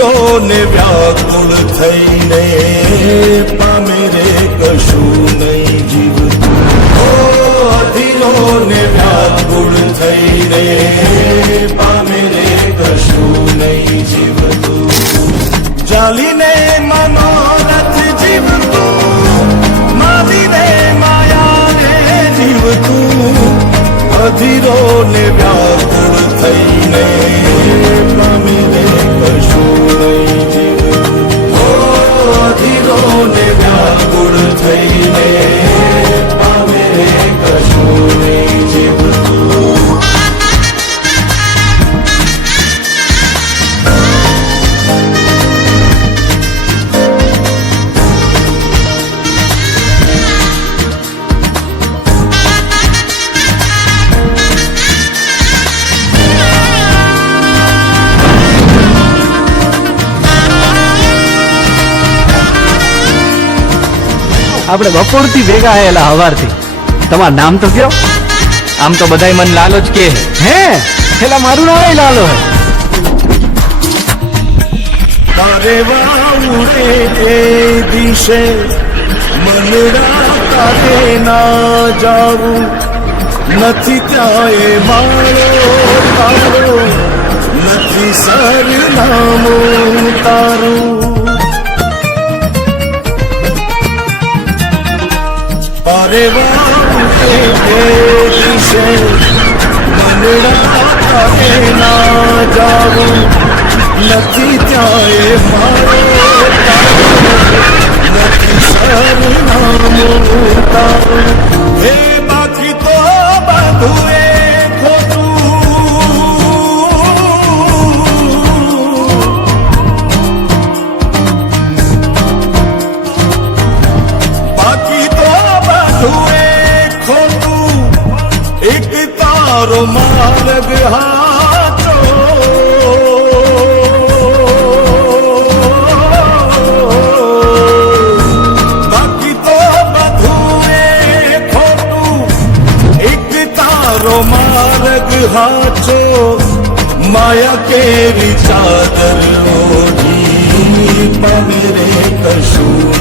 અધીરો ને વ્યાકુળ થઈને પામે રે કશું નહીં જીવતું. અધીરો ને વ્યાકુળ થઈને પામે રે કશું નહીં જીવતું. ચાલીને મનોરથ જીવતું, મારીને માયાને જીવતું. અધીરો ને વ્યાકુળ થઈને પામે રે કશું નહીં જીવતું. અધીરો ને વ્યાકુળ થઈને પામે રે કશું નહીં જીવતું. આપણે બપોરથી ભેગા આયેલા હવારથી. તમારું નામ તો કયો? આમ તો બધાય મન લાલો જ કે. હે પેલા મારું નામ લાલો હે. તારે વાઉરે એ દિશે મનડા તારે ના જાવું. નથી ત્યાં એ મારો તારો, નથી સરનામું તારું. તારે વાઉરે એ દિશે મનડા તારે ના જાવું. નથી ત્યાં એ મારો તારો, નથી સરનામું તારું. હે બાકી તો બધું એ ખોટું. બાકી તો બધું એ ખોટું. એક તારો માર્ગ હાચો. બાકી તો બધું એ ખોટું. એક તારો માર્ગ હાચો. માયા કેરી ચાદર ઓઢી પામે રે કશું